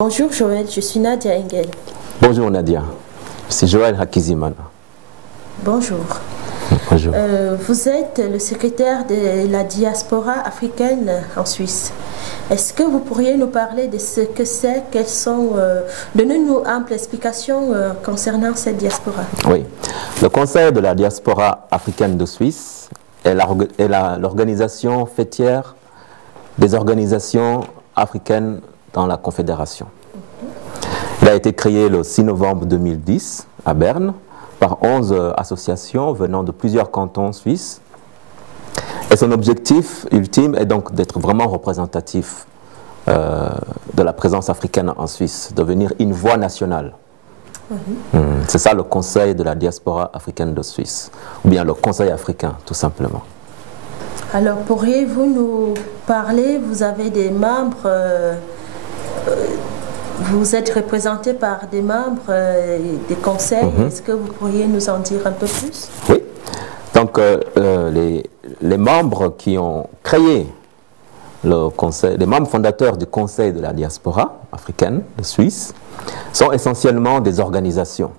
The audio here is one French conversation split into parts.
Bonjour Joël, je suis Nadia Engel. Bonjour Nadia, je suis Joël Hakizimana. Bonjour. Bonjour. Vous êtes le secrétaire de la diaspora africaine en Suisse. Est-ce que vous pourriez nous parler de ce que c'est, quelles sont... Donnez-nous ample explication concernant cette diaspora. Oui, le Conseil de la diaspora africaine de Suisse est l'organisation fêtière des organisations africaines dans la Confédération. Il a été créé le 6 novembre 2010 à Berne par 11 associations venant de plusieurs cantons suisses. Et son objectif ultime est donc d'être vraiment représentatif de la présence africaine en Suisse, devenir une voix nationale. C'est ça le Conseil de la diaspora africaine de Suisse, ou bien le Conseil africain tout simplement. Alors pourriez-vous nous parler, vous avez des membres, vous êtes représenté par des membres des conseils, est-ce que vous pourriez nous en dire un peu plus? Oui, donc les membres qui ont créé le conseil, les membres fondateurs du Conseil de la diaspora africaine de Suisse sont essentiellement des organisations.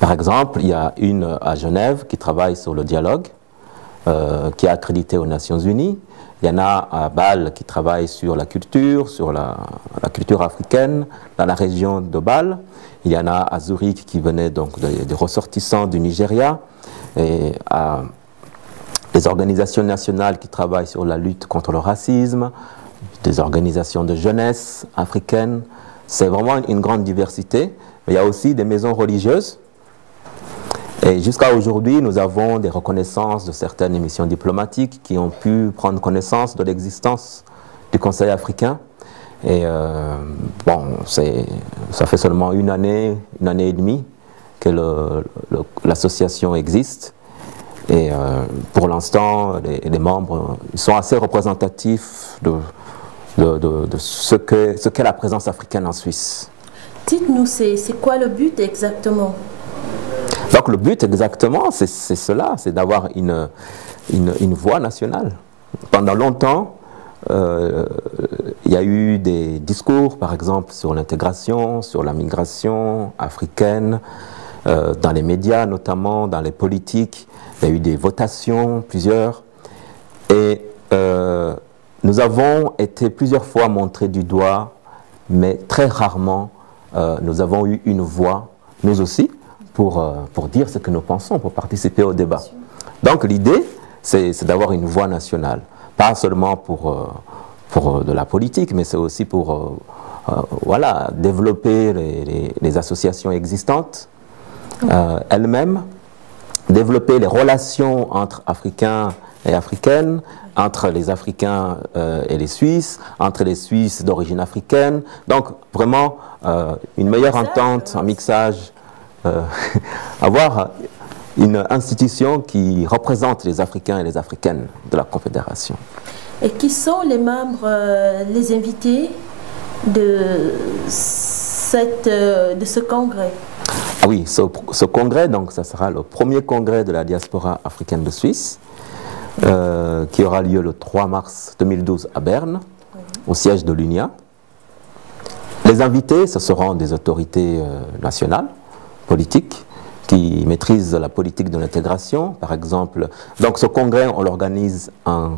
Par exemple, il y a une à Genève qui travaille sur le dialogue, qui est accréditée aux Nations Unies. Il y en a à Bâle qui travaille sur la culture africaine dans la région de Bâle. Il y en a à Zurich qui venaient donc des ressortissants du Nigeria. Et à des organisations nationales qui travaillent sur la lutte contre le racisme, des organisations de jeunesse africaines. C'est vraiment une grande diversité. Mais il y a aussi des maisons religieuses. Et jusqu'à aujourd'hui, nous avons des reconnaissances de certaines missions diplomatiques qui ont pu prendre connaissance de l'existence du Conseil africain. Et bon, ça fait seulement une année et demie que l'association existe. Et pour l'instant, les membres ils sont assez représentatifs de ce qu'est la présence africaine en Suisse. Dites-nous, c'est quoi le but exactement? Donc le but exactement, c'est cela, c'est d'avoir une voix nationale. Pendant longtemps, il y a eu des discours, par exemple, sur l'intégration, sur la migration africaine, dans les médias notamment, dans les politiques. Il y a eu des votations, plusieurs. Et nous avons été plusieurs fois montrés du doigt, mais très rarement, nous avons eu une voix, nous aussi, pour dire ce que nous pensons, pour participer au débat. Donc l'idée, c'est d'avoir une voix nationale. Pas seulement pour de la politique, mais c'est aussi pour voilà, développer les associations existantes elles-mêmes, développer les relations entre Africains et Africaines, entre les Africains et les Suisses, entre les Suisses d'origine africaine. Donc vraiment une meilleure entente, un mixage, avoir une institution qui représente les Africains et les Africaines de la Confédération. Et qui sont les membres, les invités de ce congrès? Ah oui, ce congrès, donc ça sera le premier congrès de la diaspora africaine de Suisse, qui aura lieu le 3 mars 2012 à Berne, au siège de l'UNIA. Les invités, ce seront des autorités nationales, politiques, qui maîtrisent la politique de l'intégration, par exemple. Donc ce congrès, on l'organise en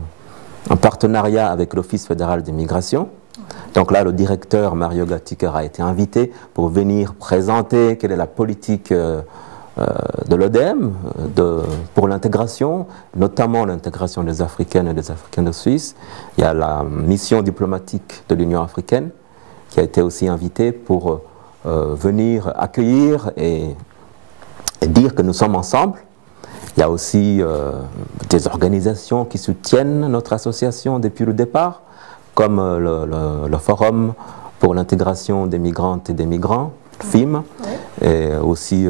partenariat avec l'Office fédéral d'immigration. Donc là, le directeur Mario Gattiker a été invité pour venir présenter quelle est la politique de l'ODM pour l'intégration, notamment l'intégration des Africaines et des Africains de Suisse. Il y a la mission diplomatique de l'Union africaine qui a été aussi invitée pour venir accueillir et dire que nous sommes ensemble. Il y a aussi des organisations qui soutiennent notre association depuis le départ, comme le Forum pour l'intégration des migrantes et des migrants, FIM, et aussi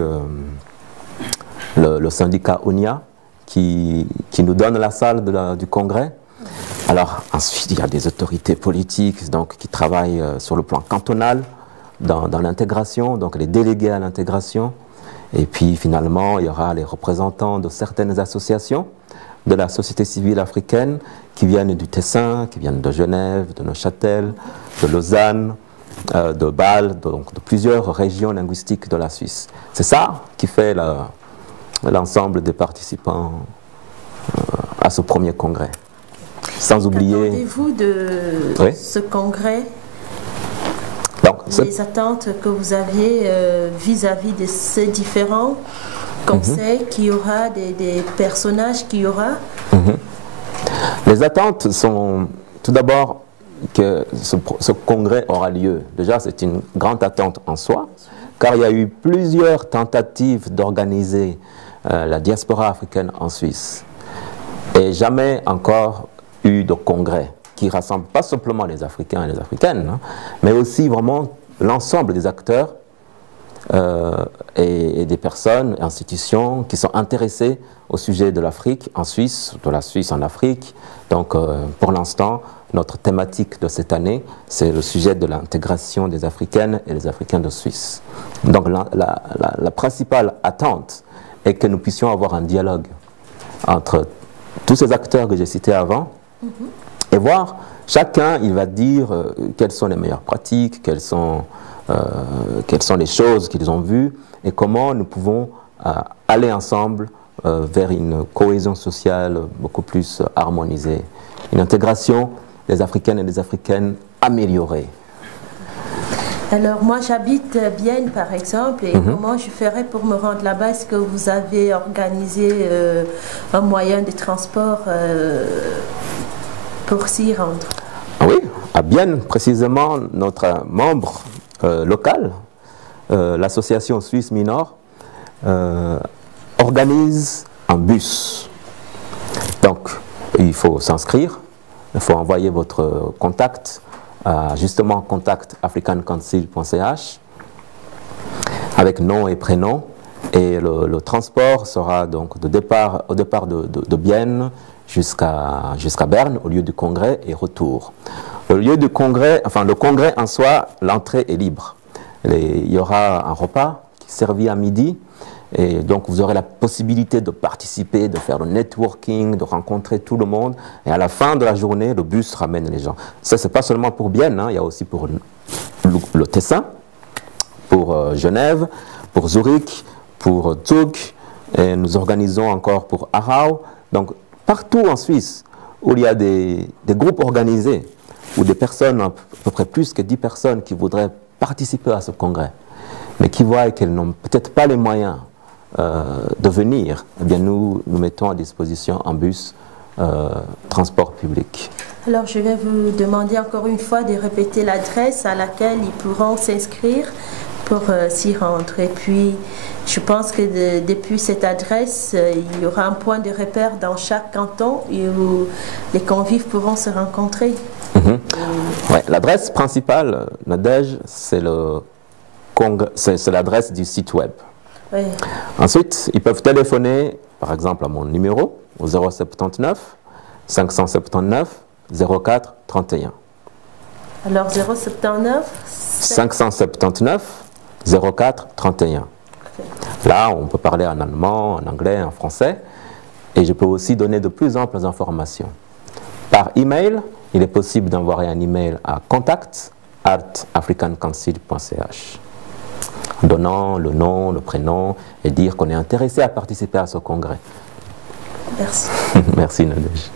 le syndicat ONIA qui nous donne la salle du congrès. Alors ensuite, il y a des autorités politiques donc, qui travaillent sur le plan cantonal dans l'intégration, donc les délégués à l'intégration. Et puis finalement, il y aura les représentants de certaines associations de la société civile africaine qui viennent du Tessin, qui viennent de Genève, de Neuchâtel, de Lausanne, de Bâle, donc de plusieurs régions linguistiques de la Suisse. C'est ça qui fait l'ensemble des participants à ce premier congrès. Sans oublier... Qu'attendez-vous de ce congrès? Donc, les attentes que vous aviez vis-à-vis de ces différents conseils qu'il y aura, des personnages qu'il y aura? Les attentes sont tout d'abord que ce congrès aura lieu. Déjà, c'est une grande attente en soi, car il y a eu plusieurs tentatives d'organiser la diaspora africaine en Suisse. Et jamais encore eu de congrès qui rassemble pas simplement les Africains et les Africaines, hein, mais aussi vraiment l'ensemble des acteurs et des personnes, institutions qui sont intéressées au sujet de l'Afrique en Suisse, de la Suisse en Afrique. Donc pour l'instant, notre thématique de cette année, c'est le sujet de l'intégration des Africaines et des Africains de Suisse. Donc la principale attente est que nous puissions avoir un dialogue entre tous ces acteurs que j'ai cités avant, et voir, chacun, il va dire quelles sont les meilleures pratiques, quelles sont les choses qu'ils ont vues, et comment nous pouvons aller ensemble vers une cohésion sociale beaucoup plus harmonisée, une intégration des Africaines et des Africaines améliorée. Alors moi j'habite Bienne par exemple, et comment je ferais pour me rendre là-bas? Est-ce que vous avez organisé un moyen de transport pour s'y rendre? Oui, à Bienne précisément, notre membre local, l'association Suisse Minor, organise un bus. Donc il faut s'inscrire, il faut envoyer votre contact justement contact africancouncil.ch avec nom et prénom, et le transport sera donc au départ de Bienne jusqu'à Berne au lieu du congrès et retour. Au lieu du congrès, enfin le congrès en soi, l'entrée est libre. Il y aura un repas qui est servi à midi, et donc vous aurez la possibilité de participer, de faire le networking, de rencontrer tout le monde, et à la fin de la journée, le bus ramène les gens. Ça, c'est pas seulement pour Bienne, hein, il y a aussi pour le Tessin, pour Genève, pour Zurich, pour Zug, et nous organisons encore pour Aarau. Donc partout en Suisse où il y a des groupes organisés, ou des personnes, à peu près plus que 10 personnes qui voudraient participer à ce congrès, mais qui voient qu'elles n'ont peut-être pas les moyens de venir, eh bien nous mettons à disposition un bus transport public. Alors je vais vous demander encore une fois de répéter l'adresse à laquelle ils pourront s'inscrire pour s'y rendre. Et puis je pense que depuis cette adresse, il y aura un point de repère dans chaque canton où les convives pourront se rencontrer. Ouais, l'adresse principale, Nadège, c'est l'adresse du site web. Oui. Ensuite, ils peuvent téléphoner, par exemple, à mon numéro, au 079 579 04 31. Alors 079 579 04 31. Okay. Là, on peut parler en allemand, en anglais, en français, et je peux aussi donner de plus amples informations. Par email, il est possible d'envoyer un email à contact@africancouncil.ch. Donnant le nom, le prénom, et dire qu'on est intéressé à participer à ce congrès. Merci. Merci Nadège.